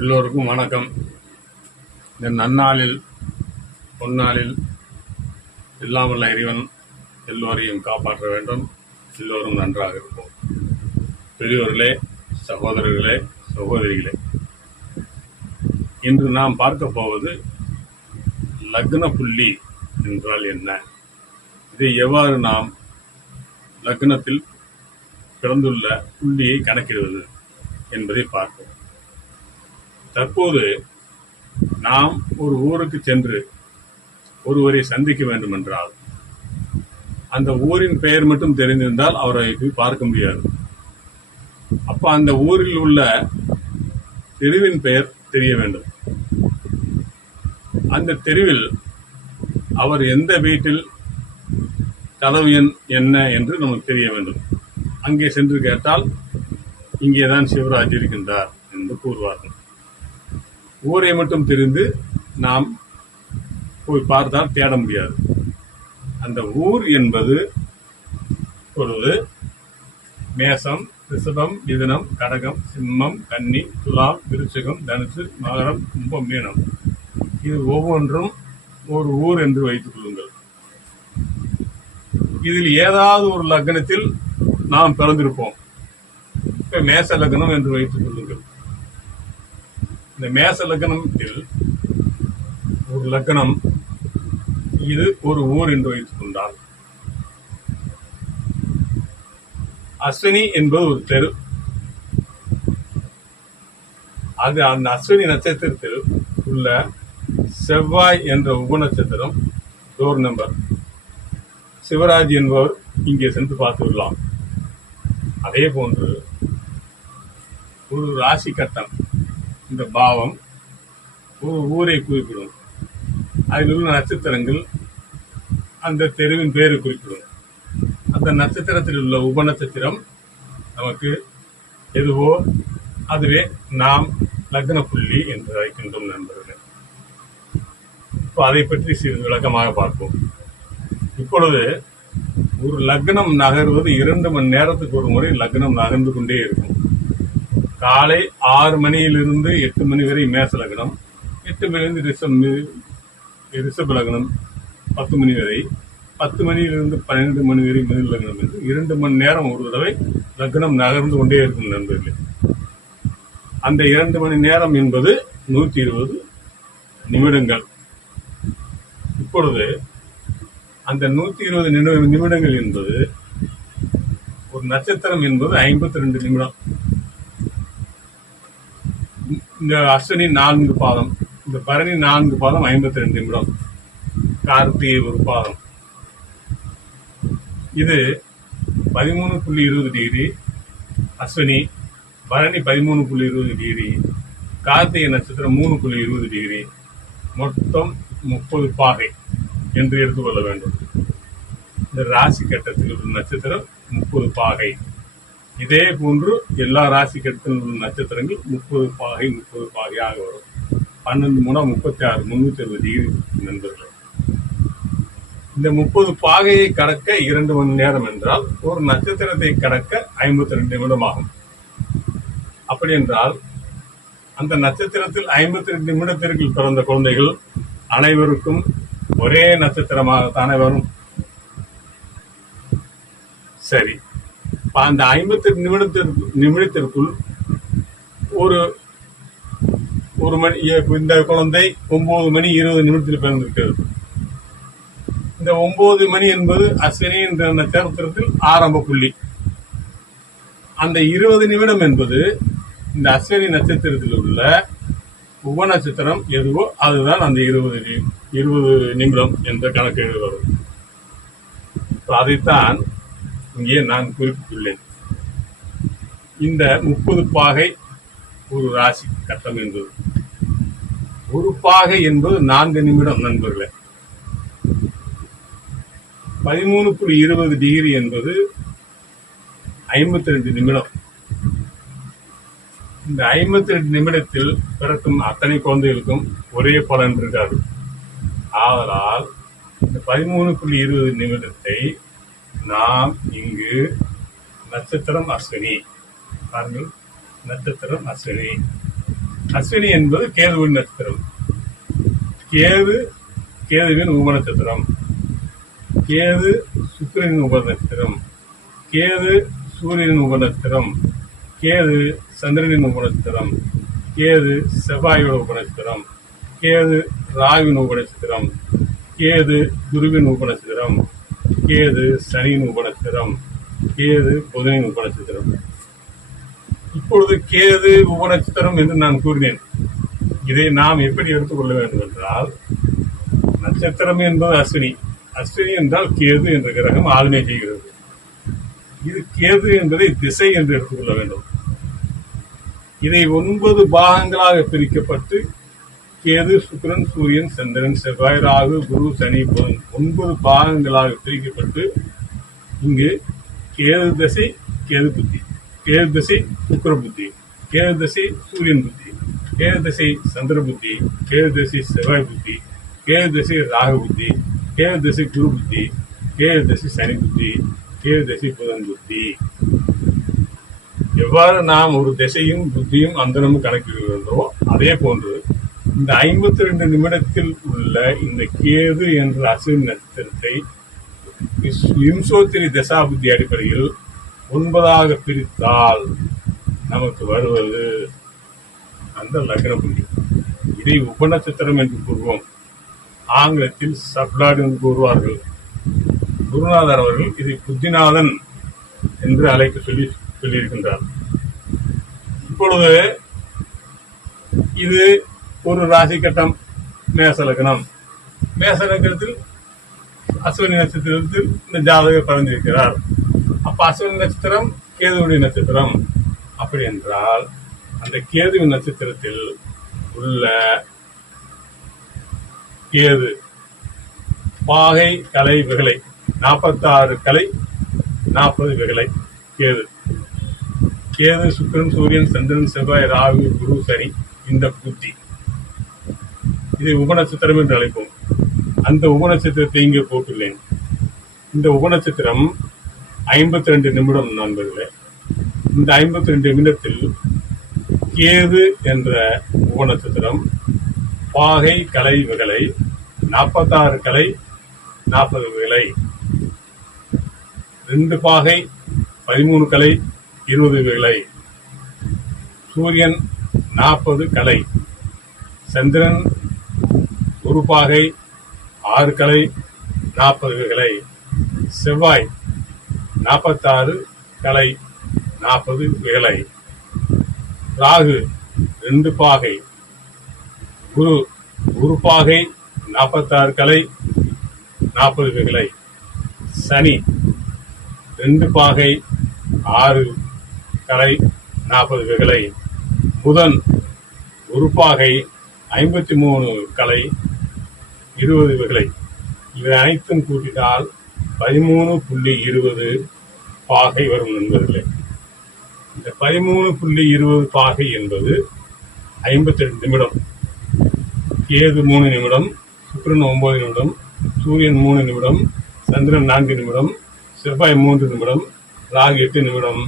எல்லோருக்கும் வணக்கம். இந்த நன்னாளில் பொன்னாளில் இல்லாமல்ல இறைவன் எல்லோரையும் காப்பாற்ற வேண்டும். எல்லோரும் நன்றாக இருப்போம். பெரியோர்களே சகோதரர்களே சகோதரிகளே இன்று நாம் பார்க்க போவது லக்ன புள்ளி என்றால் என்ன? இதை எவ்வாறு நாம் லக்னத்தில் பிறந்துள்ள புள்ளியை கணக்கிடுவது என்பதை பார்ப்போம். தற்போது நாம் ஒரு ஊருக்கு சென்று ஒருவரை சந்திக்க வேண்டும் என்றால் அந்த ஊரின் பெயர் மட்டும் தெரிந்திருந்தால் அவரை போய் பார்க்க முடியாது. அப்ப அந்த ஊரில் உள்ள தெருவின் பெயர் தெரிய வேண்டும். அந்த தெருவில் அவர் எந்த வீட்டில் கதவு எண் என்ன என்று நமக்கு தெரிய வேண்டும். அங்கே சென்று கேட்டால் இங்கேதான் சிவராஜ் இருக்கின்றார் என்று கூறுவார்கள். ஊரை மட்டும் தெரிந்து நாம் போய் பார்த்தால் தேட முடியாது. அந்த ஊர் என்பது பொழுது மேசம் ரிஷபம் மிதுனம் கடகம் சிம்மம் கன்னி துலாம் விருச்சகம் தனுசு மகரம் கும்பம் மீனம். இது ஒவ்வொன்றும் ஒரு ஊர் என்று வைத்துக் கொள்ளுங்கள். இதில் ஏதாவது ஒரு லக்னத்தில் நாம் பிறந்திருப்போம். இப்போ மேச லக்னம் என்று வைத்துக் கொள்ளுங்கள். இந்த மேச லக்னத்தில் ஒரு லக்னம் இது ஒரு ஊர் என்று வைத்துக் கொண்டால். அஸ்வினி என்பது ஒரு தெரு. அது அந்த அஸ்வினி நட்சத்திரத்தில் உள்ள செவ்வாய் என்ற உபநட்சத்திரம் டோர் நம்பர் சிவராஜ் என்பவர் இங்கே சென்று பார்த்து விடலாம். அதே போன்று ஒரு ராசி கட்டம். இந்த பாவம் ஊரை குறிப்பிடும். அதில் உள்ள நட்சத்திரங்கள் அந்த தெருவின் பேரை குறிப்பிடும். அந்த நட்சத்திரத்தில் உள்ள உப நட்சத்திரம் நமக்கு எதுவோ அதுவே நாம் லக்ன புள்ளி என்று அழைக்கின்றோம் நண்பர்களே. இப்போ அதை பற்றி சிறிது விளக்கமாக பார்ப்போம். இப்பொழுது ஒரு லக்னம் நகர்வது இரண்டு மணி நேரத்துக்கு ஒரு முறை லக்னம் நகர்ந்து கொண்டே இருக்கும். காலை ஆறு மணியிலிருந்து எட்டு மணி வரை மேச லக்னம் எட்டு மணிலிருந்து ரிஷம் ரிஷப லக்னம் பத்து மணி வரை பத்து மணியிலிருந்து பன்னெண்டு மணி வரை மிதல் லக்னம் என்று இரண்டு மணி நேரம் ஒரு தடவை லக்னம் நகர்ந்து கொண்டே இருக்கும் நண்பர்களே. அந்த இரண்டு மணி நேரம் என்பது நூற்றி இருபது நிமிடங்கள். இப்பொழுது அந்த நூத்தி இருபது நிமிடங்கள் என்பது ஒரு நட்சத்திரம் என்பது ஐம்பத்தி ரெண்டு நிமிடம். இந்த அஸ்வினி நான்கு பாதம் இந்த பரணி நான்கு பாதம் ஐம்பத்தி ரெண்டு நிமிடம். கார்த்திகை ஒரு பாதம். இது பதிமூணு புள்ளி இருபது டிகிரி அஸ்வினி பரணி பதிமூணு புள்ளி இருபது டிகிரி கார்த்திகை நட்சத்திரம் மூணு புள்ளி இருபது டிகிரி மொத்தம் முப்பது பாகை என்று எடுத்துக்கொள்ள வேண்டும். இந்த ராசி கட்டத்தில் உள்ள நட்சத்திரம் முப்பது பாகை. இதே போன்று எல்லா ராசி கட்டத்தில் உள்ள நட்சத்திரங்கள் முப்பது பாகை முப்பது பாகையாக வரும். பன்னெண்டு மூணா முப்பத்தி ஆறு முன்னூத்தி அறுபது டிகிரி நண்பர்கள். இந்த முப்பது பாகையை கடக்க இரண்டு மணி நேரம் என்றால் ஒரு நட்சத்திரத்தை கடக்க ஐம்பத்தி ரெண்டு நிமிடம் ஆகும். அப்படி என்றால் அந்த நட்சத்திரத்தில் ஐம்பத்தி ரெண்டு நிமிடத்திற்கு பிறந்த குழந்தைகள் அனைவருக்கும் ஒரே நட்சத்திரமாகத்தானே வரும். சரி. அந்த ஐம்பத்தி நிமிடத்திற்கு நிமிடத்திற்குள் ஒரு ஒரு மணி இந்த குழந்தை ஒன்பது மணி இருபது நிமிடத்தில் பிறந்திருக்கிறது. இந்த ஒன்பது மணி என்பது அஸ்வினி என்ற நட்சத்திரத்தில் ஆரம்ப புள்ளி. அந்த இருபது நிமிடம் என்பது இந்த அஸ்வினி நட்சத்திரத்தில் உள்ள உப நட்சத்திரம் எதுவோ அதுதான் அந்த இருபது இருபது நிமிடம் என்ற கணக்கு வரும் அதைத்தான் இங்கே நான் குறிப்பிட்டுள்ளேன். இந்த முப்பது பாகை ஒரு ராசி கட்டம் என்பது. ஒரு பாகை என்பது நான்கு நிமிடம் நண்பர்களே. பதிமூணு புள்ளி இருபது டிகிரி என்பது ஐம்பத்தி ரெண்டு நிமிடம். இந்த ஐம்பத்தி ரெண்டு நிமிடத்தில் பிறக்கும் அத்தனை குழந்தைகளுக்கும் ஒரே பலன் இருக்காது. ஆதலால் இந்த பதிமூணு புள்ளி இருபது நிமிடத்தை நாம் இங்கு நட்சத்திரம் அஸ்வினி. பாருங்கள் நட்சத்திரம் அஸ்வினி. அஸ்வினி என்பது கேதுவின் நட்சத்திரம். கேது கேதுவின் உப நட்சத்திரம். கேது சுக்கிரனின் உப நட்சத்திரம். கேது சூரியனின் உப நட்சத்திரம். கேது சந்திரனின் உப நட்சத்திரம். கேது செவ்வாயோட உப நட்சத்திரம். கேது ராவின் உப நட்சத்திரம். கேது குருவின் உப நட்சத்திரம். கேது சனியின் உபநட்சத்திரம். கேது புதனின் உபநட்சத்திரம். இப்பொழுது கேது உபநட்சத்திரம் என்று நான் கூறினேன். இதை நாம் எப்படி எடுத்துக்கொள்ள வேண்டும் என்றால் நட்சத்திரம் என்பது அஸ்வினி. அஸ்வினி என்றால் கேது என்ற கிரகம் ஆளுமை செய்கிறது. இது கேது என்பதை திசை என்று எடுத்துக்கொள்ள வேண்டும். இதை ஒன்பது பாகங்களாக பிரிக்கப்பட்டு கேது சுக்கிரன் சூரியன் சந்திரன் செவ்வாய் ராகு குரு சனி புதன் ஒன்பது பாகங்களாக பிரிக்கப்பட்டு இங்கு கேது தசை கேது புத்தி. கேது தசை சுக்கர புத்தி. கேது தசை சூரியன் புத்தி. கேது தசை சந்திர புத்தி. கேது தசை செவ்வாய் புத்தி. கேது தசை ராகு புத்தி. கேது தசை குரு புத்தி. கேது தசை சனி புத்தி. கேது தசை புதன் புத்தி. எவ்வாறு நாம் ஒரு திசையும் புத்தியும் அந்தரமும் கணக்கிடுகிறோமோ அதே போன்று இந்த ஐம்பத்தி ரெண்டு நிமிடத்தில் உள்ள இந்த கேது என்ற அசுவின் நட்சத்திரத்தை விம்சோத்திரி தசாபுத்தி அடிப்படையில் ஒன்பதாக பிரித்தால் நமக்கு வருவது அந்த லக்ன புள்ளி. இதை உபநட்சத்திரம் என்று கூறுவோம். ஆங்கிலத்தில் சப்லாட் என்று கூறுவார்கள். குருநாதர் அவர்கள் இதை புத்திநாதன் என்று அழைக்க சொல்லி சொல்லியிருக்கின்றார். இப்பொழுது இது ஒரு ராசி கட்டம் மேசலக்கணம் மேசலக்கணத்தில் அஸ்வினி நட்சத்திரத்தில் இந்த ஜாதகர் பிறந்திருக்கிறார். அப்ப அஸ்வினி நட்சத்திரம் கேதுவுடைய நட்சத்திரம். அப்படி என்றால் அந்த கேதுவின் நட்சத்திரத்தில் உள்ள கேது பாகை கலை விகலை நாற்பத்தாறு கலை நாற்பது விகலை கேது. கேது சுக்கிரன் சூரியன் சந்திரன் செவ்வாய் ராகு குரு சனி இந்த புத்தி இதை உபநட்சத்திரம் என்று அழைப்போம். அந்த உபநட்சத்திரத்தை இங்கே போட்டுள்ளேன். இந்த உபநட்சத்திரம் ஐம்பத்தி ரெண்டு நிமிடம் நண்பர்களே. இந்த ஐம்பத்தி ரெண்டு நிமிடத்தில் கேது என்ற உபநட்சத்திரம் பாகை கலை விகலை நாற்பத்தாறு கலை நாற்பது விலை ரெண்டு பாகை பதிமூணு கலை இருபது விலை சூரியன் நாற்பது கலை. சந்திரன் உருப்பாகை ஆறு கலை நாற்பது கிளை செவ்வாய் நாற்பத்தாறு கலை நாற்பது விகலை ராகு ரெண்டு பாகை. குரு குரு பாகை நாற்பத்தாறு கலை நாற்பது விகலை சனி ரெண்டு பாகை ஆறு கலை நாற்பது விகலை புதன் உருப்பாகை பாகை ஐம்பத்தி மூணு கலை இருபது விகலை இவை அனைத்தும் கூட்டினால் பதிமூணு புள்ளி இருபது பாகை வரும் நண்பர்களே. இந்த பதிமூணு புள்ளி இருபது பாகை என்பது ஐம்பத்தி ரெண்டு நிமிடம். கேது மூணு நிமிடம் சுக்கரன் ஒன்பது நிமிடம் சூரியன் மூணு நிமிடம் சந்திரன் நான்கு நிமிடம் செவ்வாய் மூன்று நிமிடம் ராகு எட்டு நிமிடம்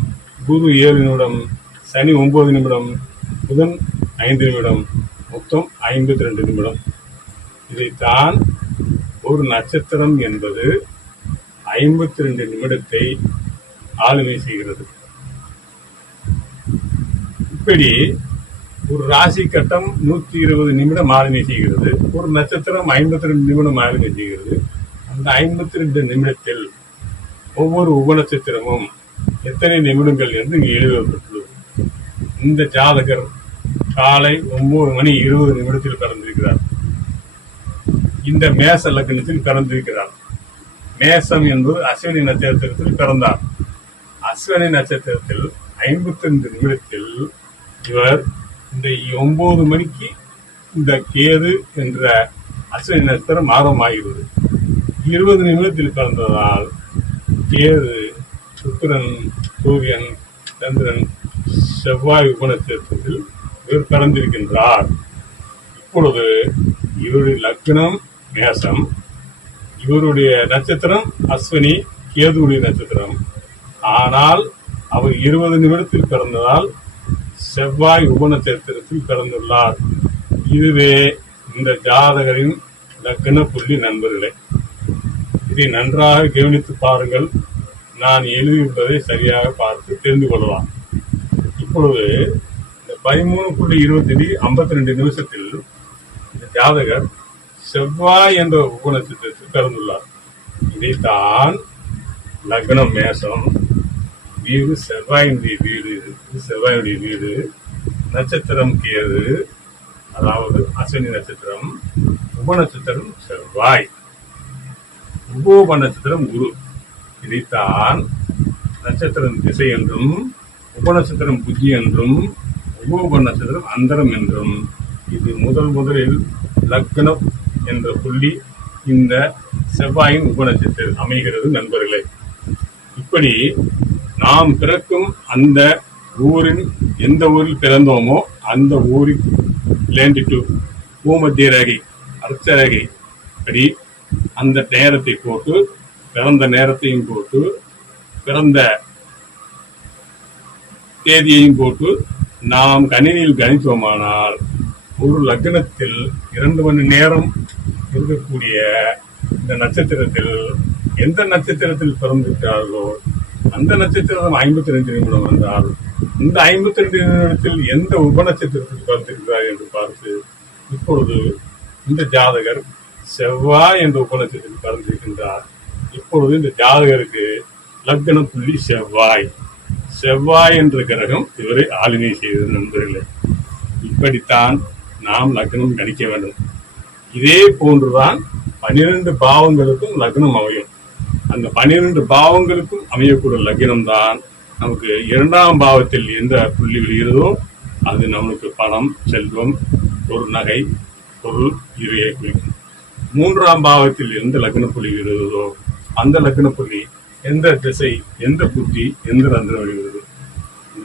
குரு ஏழு நிமிடம் சனி ஒன்பது நிமிடம் புதன் ஐந்து நிமிடம் மொத்தம் ஐம்பத்தி ரெண்டு நிமிடம். இதைத்தான் ஒரு நட்சத்திரம் என்பது ஐம்பத்தி ரெண்டு நிமிடத்தை ஆளுமை செய்கிறது. இப்படி ஒரு ராசி கட்டம் நூத்தி இருபது நிமிடம் ஆளுமை செய்கிறது. ஒரு நட்சத்திரம் ஐம்பத்தி ரெண்டு நிமிடம் ஆளுமை செய்கிறது. அந்த ஐம்பத்தி ரெண்டு நிமிடத்தில் ஒவ்வொரு உபநட்சத்திரமும் எத்தனை நிமிடங்கள் என்று இங்கு எழுதப்பட்டுள்ளது. இந்த ஜாதகர் காலை ஒன்பது மணி இருபது நிமிடத்தில் பிறந்திருக்கிறார். இந்த மேச லக்னத்தில் பிறந்திருக்கிறார். மேசம் என்பது அஸ்வினி நட்சத்திரத்தில் பிறந்தார். அஸ்வினி நட்சத்திரத்தில் ஐம்பத்தி ரெண்டு நிமிடத்தில் இவர் இந்த ஒன்பது மணிக்கு இந்த கேது என்ற அஸ்வினி நட்சத்திரம் ஆரம்பமாகிறது. இருபது நிமிடத்தில் பிறந்ததால் கேது சுக்கிரன் சூரியன் சந்திரன் செவ்வாய் உபநட்சத்திரத்தில் இவர் பிறந்திருக்கின்றார். இப்பொழுது இவருடைய லக்னம் மேசம் இவருடைய நட்சத்திரம் அஸ்வினி கேதுவுடைய நட்சத்திரம். ஆனால் அவர் இருபது நிமிடத்தில் பிறந்ததால் செவ்வாய் உபநட்சத்திரத்தில் பிறந்துள்ளார். இதுவே இந்த ஜாதகரின் லக்ன புள்ளி நண்பர்களே. இதை நன்றாக கவனித்து பாருங்கள். நான் எழுதியுள்ளதை சரியாக பார்த்து தெரிந்து கொள்ளலாம். இப்பொழுது இந்த பதிமூணு புள்ளி இருபத்தி ஐம்பத்தி ரெண்டு நிமிஷத்தில் இந்த ஜாதகர் செவ்வாய் என்ற உபநட்சத்திரத்தில் பிறந்துள்ளார். இதைத்தான் லக்னம் மேஷம் வீடு செவ்வாயினுடைய வீடு இது செவ்வாயுடைய வீடு நட்சத்திரம் கேது அதாவது அஸ்வினி நட்சத்திரம் உப நட்சத்திரம் செவ்வாய். உபோப நட்சத்திரம் குரு. இதைத்தான் நட்சத்திரம் திசை என்றும் உப நட்சத்திரம் புத்தி என்றும் உபோப நட்சத்திரம் அந்தரம் என்றும் இது முதல் முதலில் லக்னம் என்ற புள்ளி இந்த செவ்வாயின் உபநட்சத்தில் அமைகிறது நண்பர்களே. இப்படி நாம் பிறக்கும் அந்த ஊரின் எந்த ஊரில் பிறந்தோமோ அந்த ஊரில் லேண்டிட்டு பூமத்திய ரேகை அர்ச்சரேகை படி அந்த நேரத்தை போட்டு பிறந்த நேரத்தையும் போட்டு பிறந்த தேதியையும் போட்டு நாம் கணினியில் கணித்தோமானால் ஒரு லக்னத்தில் இரண்டு மணி நேரம் இருக்கக்கூடிய இந்த நட்சத்திரத்தில் எந்த நட்சத்திரத்தில் பிறந்திருக்கிறார்களோ அந்த நட்சத்திரம் ஐம்பத்தி ரெண்டு நிமிடம் வந்தால் இந்த ஐம்பத்தி ரெண்டு நிமிடத்தில் எந்த உப நட்சத்திரத்தில் பிறந்திருக்கிறார் என்று பார்த்து இப்பொழுது இந்த ஜாதகர் செவ்வாய் என்ற உப நட்சத்திரத்தில் பிறந்திருக்கின்றார். இப்பொழுது இந்த ஜாதகருக்கு லக்ன புள்ளி செவ்வாய். செவ்வாய் என்ற கிரகம் இவரை ஆளுமை செய்தது நண்பர்களே. இப்படித்தான் நாம் லக்னம் கணிக்க வேண்டும். இதே போன்றுதான் பனிரெண்டு பாவங்களுக்கும் லக்னம் அமையும். அந்த பனிரெண்டு பாவங்களுக்கும் அமையக்கூடிய லக்னம் தான் நமக்கு இரண்டாம் பாவத்தில் எந்த புள்ளி விழுகிறதோ அது நம்மளுக்கு பணம் செல்வம் ஒரு நகை பொருள் இவையை குறிக்கும். மூன்றாம் பாவத்தில் எந்த லக்ன புள்ளி விழுகிறதோ அந்த லக்ன புள்ளி எந்த திசை எந்த புத்தி எந்த ரந்திரம் விழுகிறது?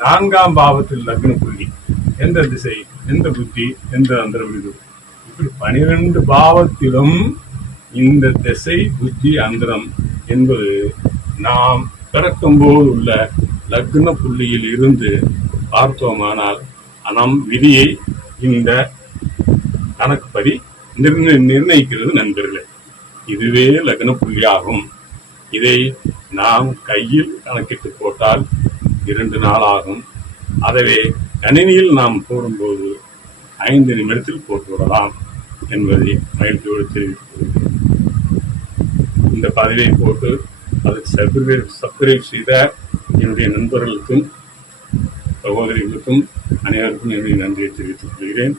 நான்காம் பாவத்தில் லக்ன புள்ளி எந்த திசை எந்த புத்தி எந்த ரந்திரம் இப்படி பனிரெண்டு பாவத்திலும் இந்த திசை புத்தி அந்தரம் என்பது நாம் பிறக்கும்போது உள்ள லக்ன புள்ளியில் இருந்து பார்த்தோமானால் நம் விதியை இந்த கணக்குப்படி நிர்ணய நிர்ணயிக்கிறது நண்பர்களே. இதுவே லக்ன புள்ளியாகும். இதை நாம் கையில் கணக்கிட்டு போட்டால் இரண்டு நாள் ஆகும் அதவே கணினியில் நாம் போடும்போது ஐந்து நிமிடத்தில் போட்டுவிடலாம் என்பதை மகிழ்ச்சியோடு தெரிவித்துக் இந்த பதிவை போட்டு அதுக்கு சப்ஸ்கிரைப் சப்ஸ்கிரைப் செய்த என்னுடைய நண்பர்களுக்கும் சகோதரிகளுக்கும் அனைவருக்கும் என்னுடைய நன்றியை தெரிவித்துக் கொள்கிறேன்.